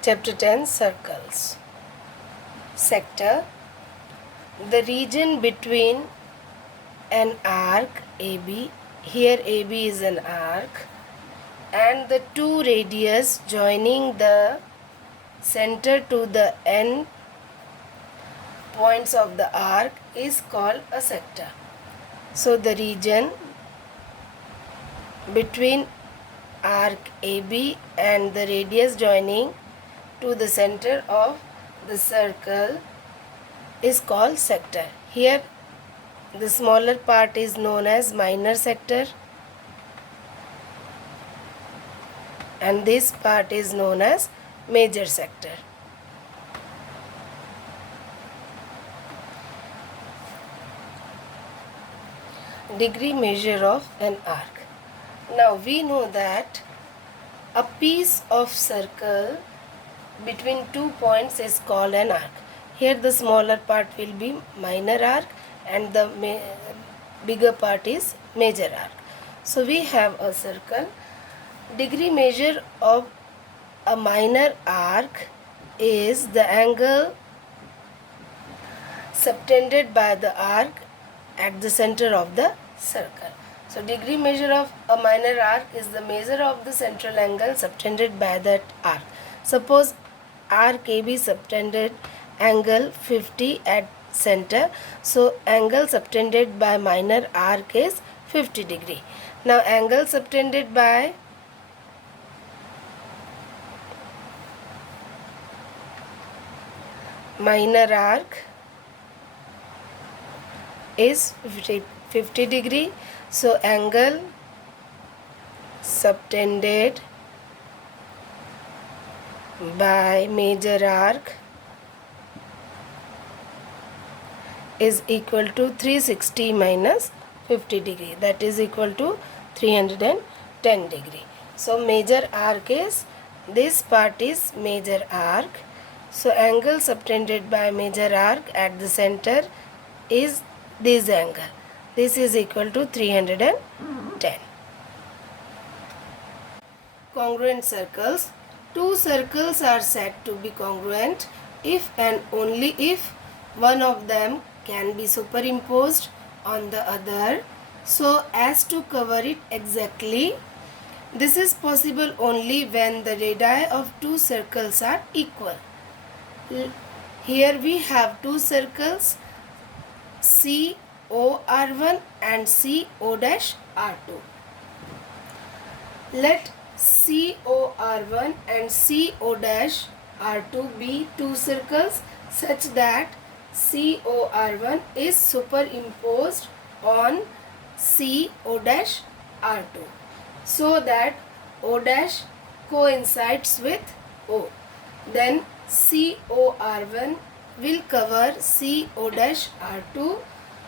Chapter 10 Circles. Sector. The region between an arc AB, here AB is an arc, and the two radius joining the center to the end points of the arc is called a sector. So the region between arc AB and the radius joining to the center of the circle is called sector. Here the smaller part is known as minor sector and this part is known as major sector. Degree measure of an arc. Now we know that a piece of circle between 2 points is called an arc. Here the smaller part will be minor arc and the bigger part is major arc. So we have a circle. Degree measure of a minor arc is the angle subtended by the arc at the center of the circle. So degree measure of a minor arc is the measure of the central angle subtended by that arc. Suppose arc AB subtended angle 50 at center. So angle subtended by minor arc is 50 degree. Now angle subtended by minor arc is 50 degree. So angle subtended by major arc is equal to 360 minus 50 degree, that is equal to 310 degree. So major arc is, this part is major arc. So angle subtended by major arc at the center is this angle. This is equal to 310. Congruent circles. Two circles are said to be congruent if and only if one of them can be superimposed on the other so as to cover it exactly. This is possible only when the radii of two circles are equal. Here we have two circles, COR1 and CO-R2. Let COR1 and CO-R2 be two circles such that COR1 is superimposed on CO-R2 so that O' coincides with O. Then COR1 will cover CO-R2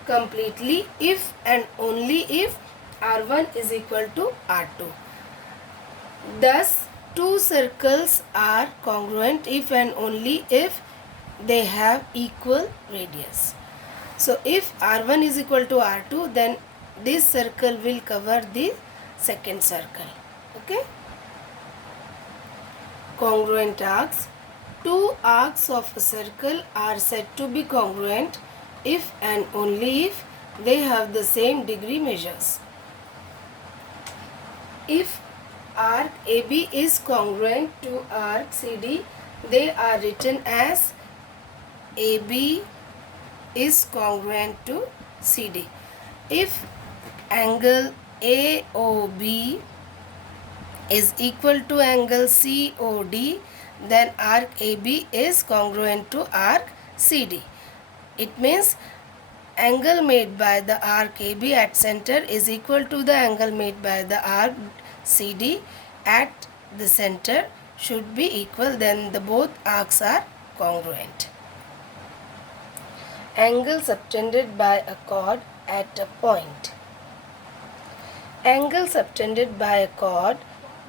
completely if and only if R1 is equal to R2. Thus, two circles are congruent if and only if they have equal radius. So, if R1 is equal to R2, then this circle will cover the second circle. Okay? Congruent arcs. Two arcs of a circle are said to be congruent if and only if they have the same degree measures. If arc AB is congruent to arc CD, they are written as AB is congruent to CD. If angle AOB is equal to angle COD, then arc AB is congruent to arc CD. It means angle made by the arc AB at center is equal to the angle made by the arc CD at the center should be equal, then the both arcs are congruent. Angle subtended by a chord at a point. Angle subtended by a chord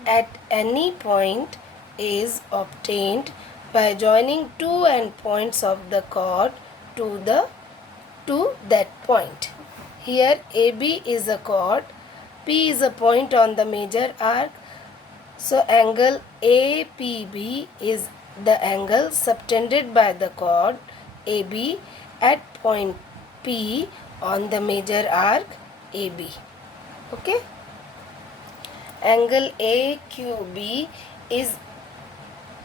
at any point is obtained by joining two endpoints of the chord to that point. Here AB is a chord, P is a point on the major arc. So angle APB is the angle subtended by the chord AB at point P on the major arc AB. Okay. Angle AQB is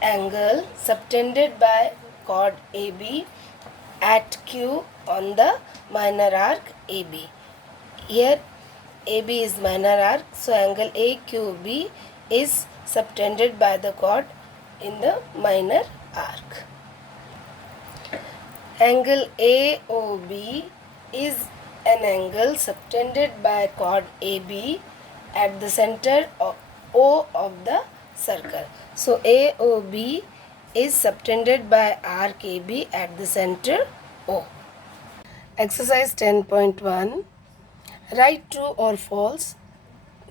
angle subtended by chord AB at Q on the minor arc AB. Here AB is minor arc, so angle AQB is subtended by the chord in the minor arc. Angle AOB is an angle subtended by chord AB at the center of O of the circle. So AOB is subtended by arc AB at the center O. Exercise 10.1. Write true or false.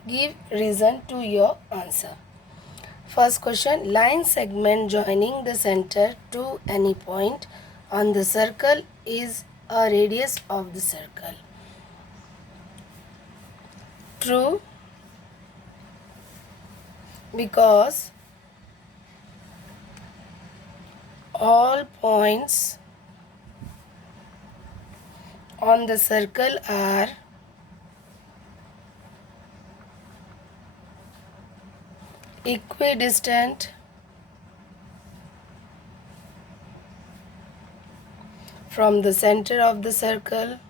Give reason to your answer. First question. Line segment joining the center to any point on the circle is a radius of the circle. True, because all points on the circle are equidistant from the center of the circle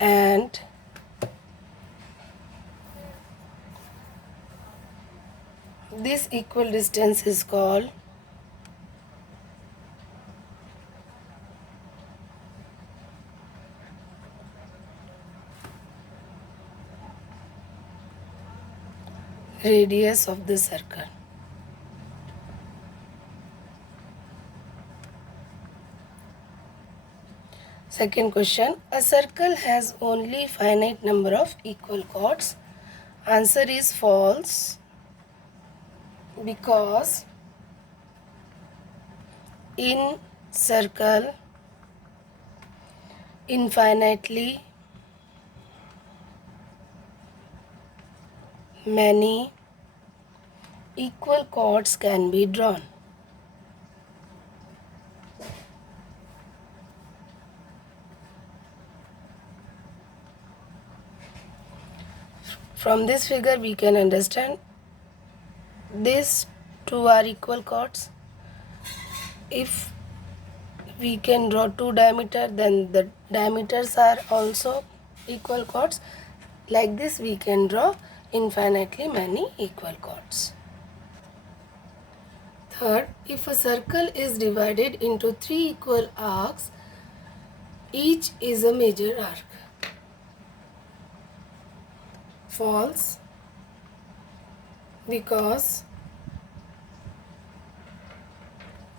and this equal distance is called radius of the circle. Second question. A circle has only finite number of equal chords. Answer is false, because in circle infinitely many equal chords can be drawn. From this figure we can understand these two are equal chords. If we can draw two diameter, then the diameters are also equal chords. Like this we can draw infinitely many equal chords. Third, if a circle is divided into three equal arcs, each is a major arc. False, because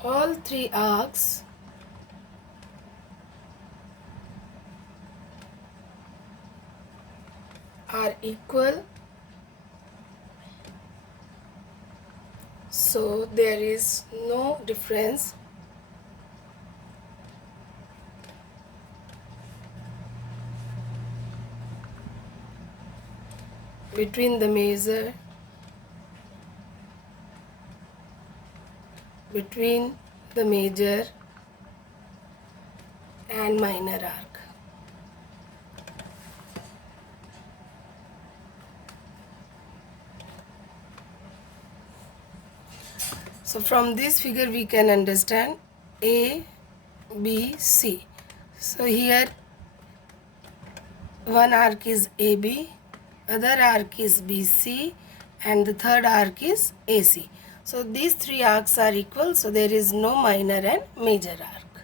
all three arcs are equal, so there is no difference between the major and minor arc. So from this figure we can understand A, B, C. So here one arc is AB, other arc is BC, and the third arc is AC. So these three arcs are equal, so there is no minor and major arc.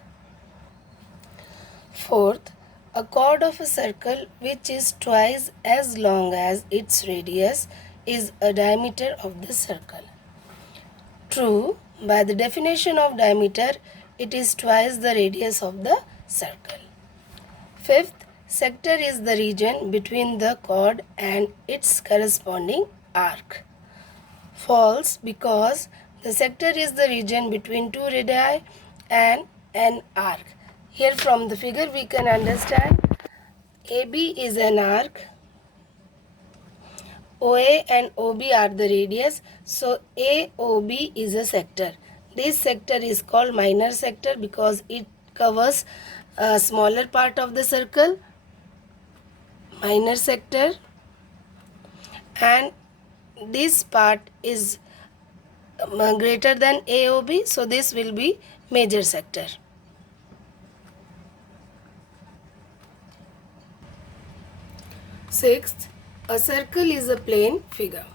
Fourth, a chord of a circle which is twice as long as its radius is a diameter of the circle. True, by the definition of diameter, it is twice the radius of the circle. Fifth, sector is the region between the chord and its corresponding arc. False, because the sector is the region between two radii and an arc. Here from the figure we can understand AB is an arc, OA and OB are the radius, so AOB is a sector. This sector is called minor sector because it covers a smaller part of the circle, minor sector, and this part is greater than AOB, so this will be major sector. Sixth, a circle is a plane figure.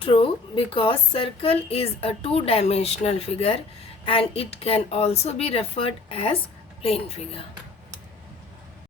True, because circle is a two-dimensional figure and it can also be referred as plane figure.